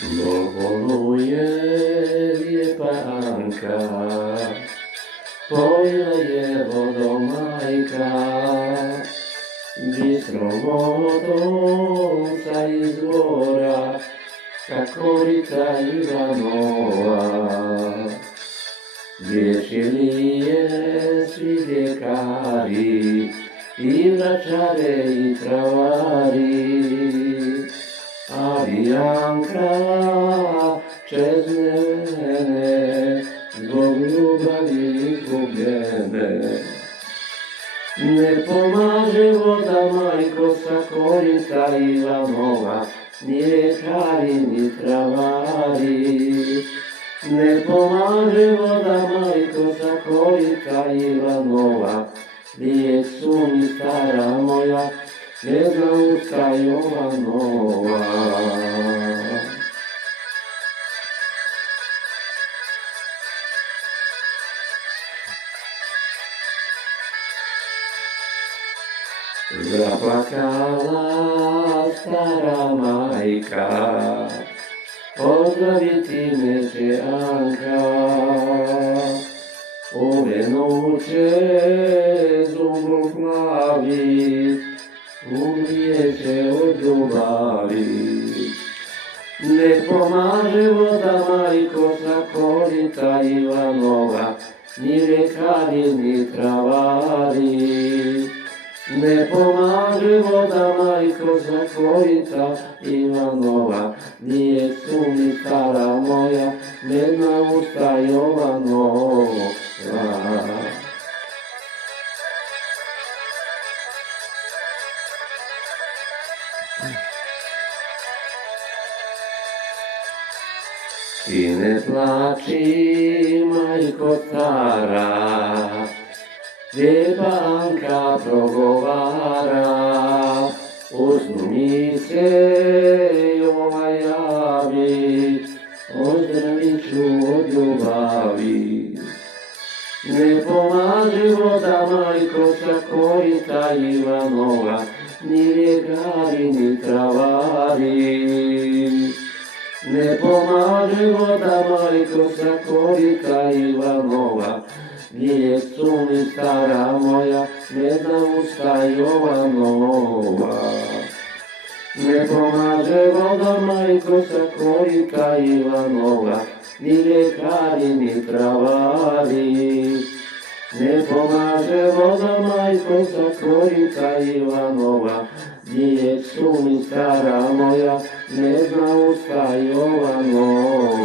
Boluje lijepa Anka, pojela je vodomajka, bistrom vodonca izvora, sa korita Ivanova. Liječili je svi ljekari, i vračare i travari, ali Anka čezne mene, zbog ljubavi izgubljene. Ne pomaže voda, majko, sa korita Ivanova, ni ljekari ni travari. Ne pomaže voda, majko, sa korita Ivanova, lijek su mi stara moja, jedna usta Jovanova. Zaplakala stara majka, pozdraviti me će Anka. Ove noće zumbom plavi, umrijeće od ljubavi. Ne pomaže voda, majko, sa korita Ivanova, ni ljekari ni travari. Ne pomaže voda, majko, sa korita Ivanova, lijek su mi stara moja, medna usta Jovanova. Ti ne plači, majko stara, lijepa Anka progovara, usnu mi se Jova javi, ozdravit ću od ljubavi. Ne pomaže voda, majko, sa korita Ivanova, ni ljekari ni travari. Ne pomaže voda, majko, sa korita Ivanova, lijek su mi stara moja, medna usta Jovanova. Ne pomaže voda, majko, sa korita Ivanova, ni ljekari ni travari. Ne pomaže voda, majko, sa korita Ivanova, lijek su mi stara moja, medna usta Jovanova.